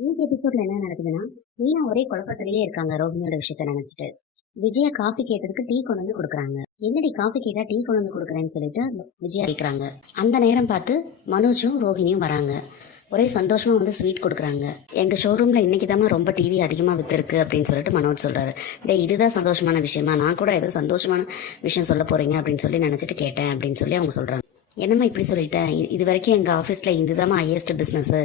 இன்னைக்கு எபிசோட்ல என்ன நடக்குதுன்னா, மீனா ஒரே குழப்பத்திலேயே இருக்காங்க ரோஹிணியோட விஷயத்த நினைச்சிட்டு. விஜயா காஃபி கேட்டதுக்கு டீ கொண்டு வந்து கொடுக்குறாங்க. என்னடி காஃபி கேட்டா டீ கொண்டு வந்து கொடுக்குறேன்னு சொல்லிட்டு விஜயா கேட்குறாங்க. அந்த நேரம் பார்த்து மனோஜும் ரோஹிணியும் வராங்க. ஒரே சந்தோஷமா வந்து ஸ்வீட் கொடுக்குறாங்க. எங்க ஷோரூம்ல இன்னைக்கு தான் ரொம்ப டிவி அதிகமா வித்திருக்கு அப்படின்னு சொல்லிட்டு மனோஜ் சொல்றாரு. டே இதுதான் சந்தோஷமான விஷயமா? நான் கூட ஏதோ சந்தோஷமான விஷயம் சொல்ல போறீங்க அப்படின்னு சொல்லி நினைச்சிட்டு கேட்டேன் அப்படின்னு சொல்லி அவங்க சொல்றாங்க. என்னம்மா இப்படி சொல்லிட்டேன்? இது வரைக்கும் எங்கள் ஆஃபீஸில் இதுதான் ஹையஸ்ட் பிஸ்னஸ்.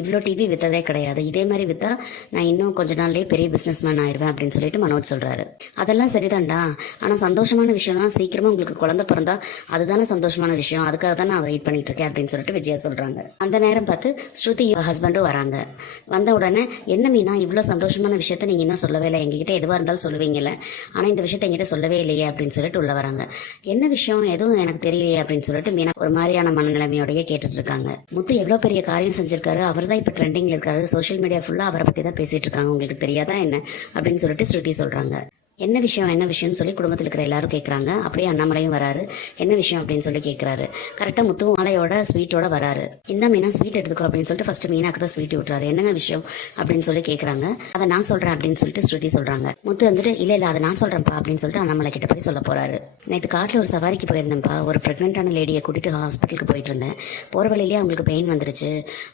இவ்வளோ டிவி விற்றதே கிடையாது. இதே மாதிரி விற்றா நான் இன்னும் கொஞ்ச நாள்லேயே பெரிய பிஸ்னஸ் மேன் ஆயிடுவேன் அப்படின்னு சொல்லிட்டு மனோஜ் சொல்கிறாரு. அதெல்லாம் சரிதான்டா, ஆனால் சந்தோஷமான விஷயம்னா சீக்கிரமாக உங்களுக்கு குழந்தை பிறந்தா அதுதானே சந்தோஷமான விஷயம். அதுக்காக தான் நான் வெயிட் பண்ணிட்டு இருக்கேன் அப்படின்னு சொல்லிட்டு விஜயா சொல்கிறாங்க. அந்த நேரம் பார்த்து ஸ்ருதி ஹஸ்பண்டும் வராங்க. வந்த உடனே என்ன மீனா இவ்வளோ சந்தோஷமான விஷயத்த நீங்கள் இன்னும் சொல்லவே இல்லை, எங்ககிட்ட எதுவாக இருந்தாலும் சொல்லுவீங்கல்ல, ஆனால் இந்த விஷயத்த எங்கிட்ட சொல்லவே இல்லையே அப்படின்னு சொல்லிட்டு உள்ள வராங்க. என்ன விஷயம் எதுவும் எனக்கு தெரியலையே அப்படின்னு சொல்லிட்டு மீனா ஒரு மாதிரியான மனநிலைமையோடய கேட்டுட்டு இருக்காங்க. முத்து எவ்வளவு பெரிய காரியம் செஞ்சிருக்காரு, அவர் தான் இப்ப ட்ரெண்டிங்ல இருக்காரு, சோசியல் மீடியா ஃபுல்லா அவரை பத்தி தான் பேசிட்டு இருக்காங்க, உங்களுக்கு தெரியாதா என்ன அப்படின்னு சொல்லிட்டு ஸ்ருதி சொல்றாங்க. என்ன விஷயம்னு சொல்லி குடும்பத்தில் இருக்கிற எல்லாரும் கேட்குறாங்க. அப்படியே அண்ணாமலையும் வராரு. என்ன விஷயம் அப்படின்னு சொல்லி கேட்குறாரு. கரெக்டாக முத்து மாலையோட ஸ்வீட்டோட வராரு. இந்த மீனா ஸ்வீட் எடுத்துக்கோ அப்படின்னு சொல்லிட்டு ஃபர்ஸ்ட் மீனாக்கு தான் ஸ்வீட் விட்டுறாரு. என்னங்க விஷயம் அப்படின்னு சொல்லி கேட்குறாங்க. அதை நான் சொல்றேன் அப்படின்னு சொல்லிட்டு ஸ்ருதி சொல்றாங்க. முத்து வந்துட்டு இல்ல அதை நான் சொல்றேன்ப்பா அப்படின்னு சொல்லிட்டு அண்ணாமலை கிட்ட போய் சொல்ல போறாரு. நேற்று காட்டில் ஒரு சவாரிக்கு போயிருந்தேன்ப்பா. ஒரு பிரெக்னென்டான லேடியை கூட்டிட்டு ஹாஸ்பிட்டலுக்கு போயிட்டு இருந்தேன். போற வழியிலேயே அவங்களுக்கு பெயின் வந்துருச்சு.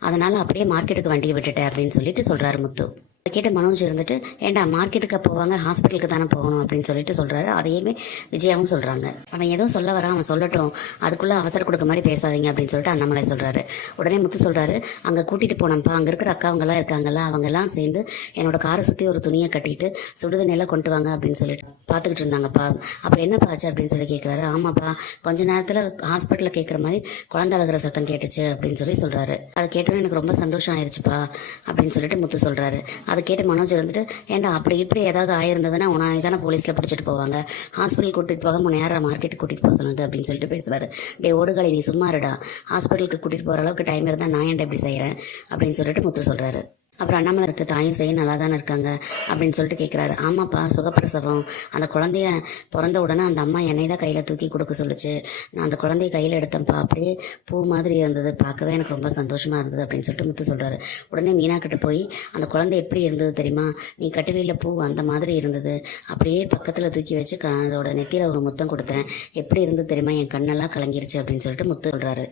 அதனால அப்படியே மார்க்கெட்டுக்கு வண்டியை விட்டுட்டேன் அப்படின்னு சொல்லிட்டு சொல்றாரு முத்து. கேட்ட மனோஜ் இருந்துட்டு ஏண்டா மார்க்கெட்டுக்கு போவாங்க, ஹாஸ்பிட்டலுக்கு தானே போகணும் அப்படின்னு சொல்லிட்டு சொல்றாரு. அதையுமே விஜயாவும் சொல்றாங்க. அவன் ஏதோ சொல்ல வரான், அவன் சொல்லட்டும், அதுக்குள்ள அவசரம் கொடுக்க மாதிரி பேசாதீங்க அப்படின்னு சொல்லிட்டு அண்ணாமலை சொல்றாரு. உடனே முத்து சொல்றாரு, அங்க கூட்டிட்டு போனப்பா, அங்க இருக்கிற அக்கா அவங்க எல்லாம் இருக்காங்கல்ல, அவங்க எல்லாம் சேர்ந்து என்னோட காரை சுத்தி ஒரு துணியை கட்டிட்டு சுடுதண்ணியெல்லாம் கொண்டு வாங்க அப்படின்னு சொல்லிட்டு பாத்துக்கிட்டு இருந்தாங்கப்பா. அப்புறம் என்ன பாச்சு அப்படின்னு சொல்லி கேட்கிறாரு. ஆமாப்பா, கொஞ்ச நேரத்துல ஹாஸ்பிட்டல்ல கேட்கற மாதிரி குழந்தை அழுகிற சத்தம் கேட்டுச்சு அப்படின்னு சொல்லி சொல்றாரு. அதை கேட்டோன்னு எனக்கு ரொம்ப சந்தோஷம் ஆயிடுச்சுப்பா அப்படின்னு சொல்லிட்டு முத்து சொல்றாரு. அதை கேட்டு மனோஜ் வந்துட்டு ஏன்டா அப்படி இப்படி ஏதாவது ஆயிருந்ததுன்னா உன தானே போலீஸ்ல பிடிச்சிட்டு போவாங்க, ஹாஸ்பிட்டல் கூட்டிட்டு போக உன்னை யாரா மார்க்கெட்டுக்கு கூட்டிட்டு போக சொன்னது அப்படின்னு சொல்லிட்டு பேசுறாரு. டே ஓடுகளை நீ சும்மா இருடா, ஹாஸ்பிட்டலுக்கு கூட்டிட்டு போற அளவுக்கு டைம் இருந்தா நான் ஏன்டா இப்படி செய்யறேன் அப்படின்னு சொல்லிட்டு முத்து சொல்றாரு. அப்புறம் அண்ணாமலை இருக்கு தாயும் செய்ய நல்லா தானே இருக்காங்க அப்படின்னு சொல்லிட்டு கேட்குறாரு. ஆமாப்பா, சுகப்பிரசவம். அந்த குழந்தைய பிறந்த உடனே அந்த அம்மா என்னை தான் கையில் தூக்கி கொடுக்க சொல்லிச்சு. நான் அந்த குழந்தைய கையில் எடுத்தேன்ப்பா, அப்படியே பூ மாதிரி இருந்தது, பார்க்கவே எனக்கு ரொம்ப சந்தோஷமா இருந்தது அப்படின்னு சொல்லிட்டு முத்து சொல்றாரு. உடனே மீனா கிட்ட போய் அந்த குழந்தை எப்படி இருந்தது தெரியுமா, நீ கட்டுவையில் பூ அந்த மாதிரி இருந்தது, அப்படியே பக்கத்தில் தூக்கி வச்சு அதோட நெத்தியில் ஒரு முத்தம் கொடுத்தேன், எப்படி இருந்தது தெரியுமா, என் கண்ணெல்லாம் கலங்கிருச்சு அப்படின்னு சொல்லிட்டு முத்து சொல்றாரு.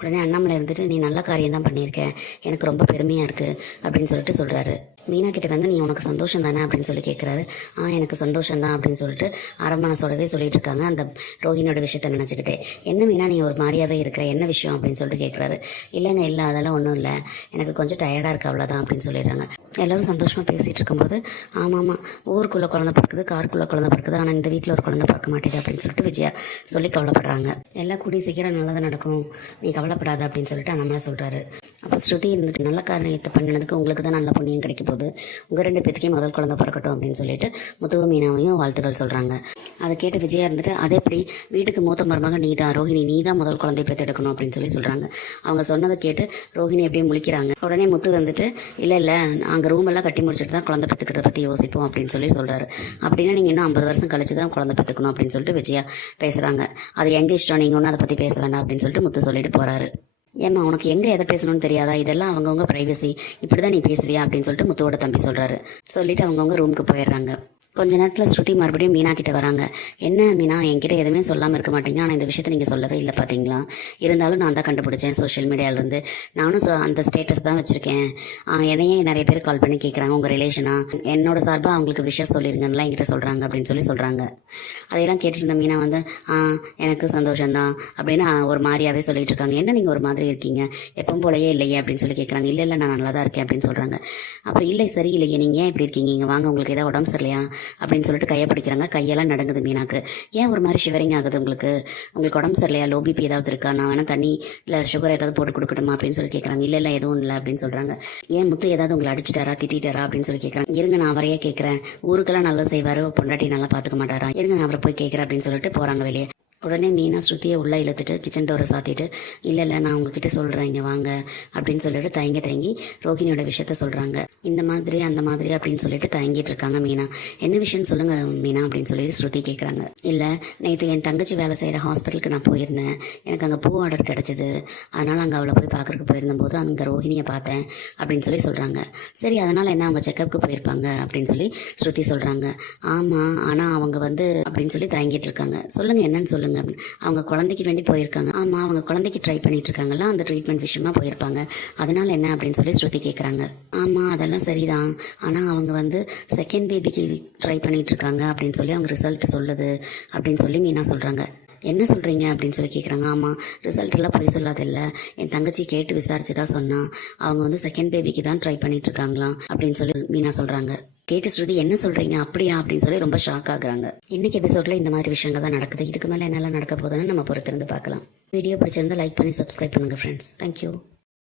உடனே அண்ணாமலை இருந்துட்டு நீ நல்ல காரியம் தான் பண்ணியிருக்க, எனக்கு ரொம்ப பெருமையாக இருக்குது அப்படின்னு சொல்லிட்டு சொல்கிறாரு. மீனா கிட்ட வந்து நீ உனக்கு சந்தோஷம் தானே அப்படின்னு சொல்லி கேட்குறாரு. எனக்கு சந்தோஷம் தான் அப்படின்னு சொல்லிட்டு அரமனசோடவே சொல்லிட்டு இருக்காங்க அந்த ரோஹிணியோட விஷயத்த நினச்சிக்கிட்டே. என்ன மீனா நீ ஒரு மாதிரியாவே இருக்கிற, என்ன விஷயம் அப்படின்னு சொல்லிட்டு கேட்குறாரு. இல்லைங்க இல்லை அதெல்லாம் ஒன்றும் இல்லை, எனக்கு கொஞ்சம் டயர்டாக இருக்கு அவ்வளோதான் அப்படின்னு சொல்லிடுறாங்க. எல்லோரும் சந்தோஷமாக பேசிகிட்டு இருக்கும்போது ஆமாம் ஊருக்குள்ளே குழந்தை பிறக்குது, காருக்குள்ளே குழந்தை பிறக்குது, ஆனால் இந்த வீட்டில் ஒரு குழந்தை பிறக்க மாட்டேது அப்படின்னு சொல்லிட்டு விஜயா சொல்லி கவலைப்படுறாங்க. எல்லாம் கூடி சீக்கிரம் நல்லதாக நடக்கும், நீ கவலைப்படாத அப்படின்னு சொல்லிட்டு அண்ணாமலை சொல்கிறாரு. அப்போ ஸ்ருதி இருந்துட்டு நல்ல காரியத்தை பண்ணினதுக்கு உங்களுக்கு தான் நல்ல புண்ணியம் கிடைக்க போகுது, உங்கள் 2 பேத்துக்கே முதல் குழந்தை பிறக்கட்டும் அப்படின்னு சொல்லிட்டு முத்துவும் மீனாவையும் வாழ்த்துக்கள் சொல்கிறாங்க. அதை கேட்டு விஜயா இருந்துட்டு அதே எப்படி வீட்டுக்கு மூத்த மருமக நீ தான் ரோஹிணி, நீ தான் முதல் குழந்தை பெற்றெடுக்கணும் அப்படின்னு சொல்லி சொல்கிறாங்க. அவங்க சொன்னதை கேட்டு ரோஹிணி எப்படியே முழிக்கிறாங்க. உடனே முத்து வந்துட்டு இல்லை நாங்கள் ரூம் எல்லாம் கட்டி முடிச்சுட்டு தான் குழந்தை பெற்றுக்கிறத பற்றி யோசிப்போம் அப்படின்னு சொல்லி சொல்கிறாரு. அப்படின்னா நீங்கள் இன்னும் 50 வருஷம் கழிச்சு தான் குழந்தை பெற்றுக்கணும் அப்படின்னு சொல்லிட்டு விஜயா பேசுகிறாங்க. அது எங்கே இஷ்டம், நீங்கள் ஒன்றும் அதை பற்றி பேச வேண்டாம் அப்படின்னு சொல்லிட்டு முத்து சொல்லிட்டு போகிறாரு. ஏம்மா உனக்கு எங்கே எதை பேசணும்னு தெரியாதா, இதெல்லாம் அவங்கவுங்க ப்ரைவசி, இப்படி தான் நீ பேசுவியா அப்படின்னு சொல்லிட்டு முத்துவோட தம்பி சொல்கிறாரு. சொல்லிட்டு அவங்கவுங்க ரூமுக்கு போயிடுறாங்க. கொஞ்ச நேரத்தில் ஸ்ருதி மறுபடியும் மீனா கிட்ட வராங்க. என்ன மீனா என்கிட்ட எதுவுமே சொல்லாமல் இருக்க மாட்டீங்க, ஆனால் இந்த விஷயத்தை நீங்கள் சொல்லவே இல்லை பார்த்தீங்களா, இருந்தாலும் நான் தான் கண்டுபிடிச்சேன் சோஷியல் மீடியாவிலேருந்து, நானும் அந்த ஸ்டேட்டஸ் தான் வச்சுருக்கேன், என்னையே நிறைய பேர் கால் பண்ணி கேட்குறாங்க உங்கள் ரிலேஷனா, என்னோட சார்பாக அவங்களுக்கு விஷயம் சொல்லிருங்கலாம் என்கிட்ட சொல்கிறாங்க அப்படின்னு சொல்லி சொல்கிறாங்க. அதையெல்லாம் கேட்டுட்டு இருந்த மீனா வந்து எனக்கு சந்தோஷம்தான் அப்படின்னு ஒரு மாதிரியாவே சொல்லிட்டு இருக்காங்க. என்ன நீங்கள் ஒரு மாதிரி இருக்கீங்க, எப்பவும் போலயே இல்லையே அப்படின்னு சொல்லி கேட்குறாங்க. இல்லை நான் நல்லா தான் இருக்கேன் அப்படின்னு சொல்கிறாங்க. அப்புறம் இல்லை சரி இல்லையே நீங்கள் ஏன் இப்படி இருக்கீங்க, இங்கே வாங்க உங்களுக்கு ஏதாவது உடம்பு சரியில்லையா அப்படின்னு சொல்லிட்டு கையை பிடிக்கிறாங்க. கையெல்லாம் நடங்குது மீனாக்கு. ஏன் ஒரு மாதிரி ஷிவரிங் ஆகுது, உங்களுக்கு உடம்பு சரியில்லையா, லோ பிபி ஏதாவது இருக்கா, நான் வேணா தண்ணி இல்லை சுகர் ஏதாவது போட்டு கொடுக்கணுமா அப்படின்னு சொல்லி கேட்குறாங்க. இல்லை எதுவும் இல்லை அப்படின்னு சொல்கிறாங்க. ஏன் முத்து ஏதாவது உங்களை அடிச்சுட்டாரா திட்டாரா அப்படின்னு சொல்லி கேட்குறாங்க. இருங்க நான் அவரையே கேட்குறேன், ஊருக்கெல்லாம் நல்லா செய்வாரு, பொண்டாட்டி நல்லா பார்த்துக்க மாட்டாரா, இருங்க நான் அவரை போய் கேட்குறேன் அப்படின்னு சொல்லிட்டு போகிறாங்க வெளியே. உடனே மீனா ஸ்ருதியை உள்ளே இழுத்துட்டு கிச்சன் டோரை சாத்திட்டு இல்லை நான் உங்ககிட்ட சொல்கிறேன் இங்கே வாங்க அப்படின்னு சொல்லிட்டு தயங்கி ரோஹிணியோட விஷயத்த சொல்கிறாங்க. இந்த மாதிரி அந்த மாதிரி அப்படின்னு சொல்லிட்டு தயங்கிட்டு இருக்காங்க மீனா. என்ன விஷயம்னு சொல்லுங்க மீனா அப்படின்னு சொல்லி ஸ்ருதி கேட்குறாங்க. இல்லை, நேற்று என் தங்கச்சி வேலை செய்கிற ஹாஸ்பிட்டலுக்கு நான் போயிருந்தேன். எனக்கு அங்கே பூ ஆர்டர் கிடச்சிது. அதனால் அங்கே அவளை போய் பார்க்குறக்கு போயிருந்தபோது அங்கே ரோஹிணியை பார்த்தேன் அப்படின்னு சொல்லி சொல்கிறாங்க. சரி, அதனால் என்ன அவங்க செக்கப்புக்கு போயிருப்பாங்க அப்படின்னு சொல்லி ஸ்ருதி சொல்கிறாங்க. ஆமாம், ஆனால் அவங்க அப்படின்னு சொல்லி தயங்கிட்டு இருக்காங்க. சொல்லுங்கள் என்னன்னு சொல்லுங்க. அவங்க குழந்தைக்கு வேண்டி போயிருக்காங்க. ஆமாம், அவங்க குழந்தைக்கு ட்ரை பண்ணிட்டு இருக்காங்கல்ல, அந்த ட்ரீட்மெண்ட் விஷயமா போயிருப்பாங்க. அதனால் என்ன அப்படின்னு சொல்லி ஸ்ருதி கேட்குறாங்க. ஆமாம், அதெல்லாம் சரிதான். ஆனால் அவங்க செகண்ட் பேபிக்கு ட்ரை பண்ணிட்டு இருக்காங்க அப்படின்னு சொல்லி அவங்க ரிசல்ட் சொல்லுது அப்படின்னு சொல்லி மீனா சொல்கிறாங்க. என்ன சொல்கிறீங்க அப்படின்னு சொல்லி கேட்குறாங்க. ஆமாம், ரிசல்ட் எல்லாம் போய் சொல்லாதில்ல, என் தங்கச்சி கேட்டு விசாரிச்சு தான் சொன்னா. அவங்க செகண்ட் பேபிக்கு தான் ட்ரை பண்ணிட்டு இருக்காங்களாம் அப்படின்னு சொல்லி மீனா சொல்கிறாங்க. கேட்டு ஸ்ருதி என்ன சொல்கிறீங்க அப்படியா அப்படின்னு சொல்லி ரொம்ப ஷாக் ஆகுறாங்க. இன்னைக்கு எபிசோடில் இந்த மாதிரி விஷயங்கள் தான் நடக்குது. இதுக்கு மேலே என்னெல்லாம் நடக்க போகுதுன்னு நம்ம பொறுத்திருந்து பார்க்கலாம். வீடியோ பிடிச்சிருந்தா லைக் பண்ணி சப்ஸ்கிரைப் பண்ணுங்கள் ஃப்ரெண்ட்ஸ். தேங்க்யூ.